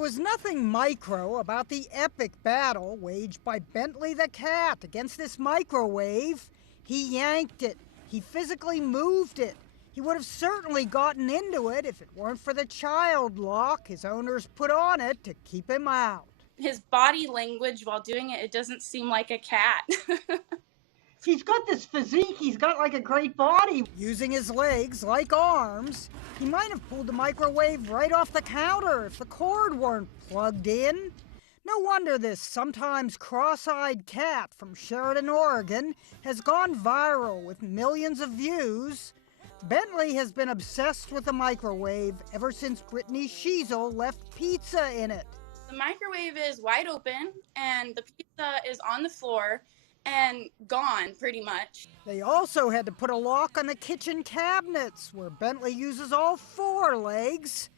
was nothing micro about the epic battle waged by Bentley the cat against this microwave. He yanked it. He physically moved it. He would have certainly gotten into it if it weren't for the child lock his owners put on it to keep him out. His body language while doing it, it doesn't seem like a cat. He's got this physique. He's got like a great body. Using his legs like arms, he might have pulled the microwave right off the counter if the cord weren't plugged in. No wonder this sometimes cross-eyed cat from Sheridan, Oregon has gone viral with millions of views. Bentley has been obsessed with the microwave ever since Brittany Sheasel left pizza in it. The microwave is wide open and the pizza is on the floor and gone pretty much. They also had to put a lock on the kitchen cabinets where Bentley uses all 4 legs.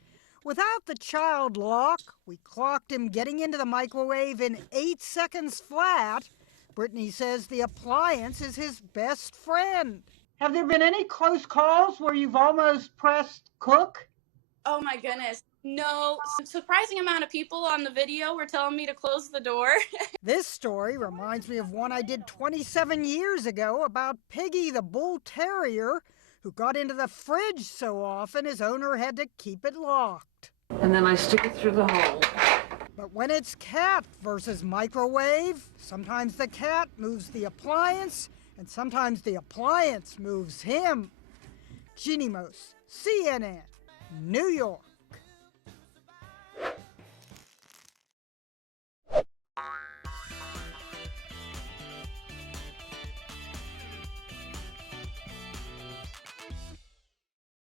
Without the child lock, we clocked him getting into the microwave in 8 seconds flat. Brittany says the appliance is his best friend. Have there been any close calls where you've almost pressed cook? Oh my goodness. No, surprising amount of people on the video were telling me to close the door. This story reminds me of one I did 27 years ago about Piggy the bull terrier who got into the fridge so often his owner had to keep it locked. And then I stick it through the hole. But when it's cat versus microwave, sometimes the cat moves the appliance and sometimes the appliance moves him. Ginny Mose, CNN, New York.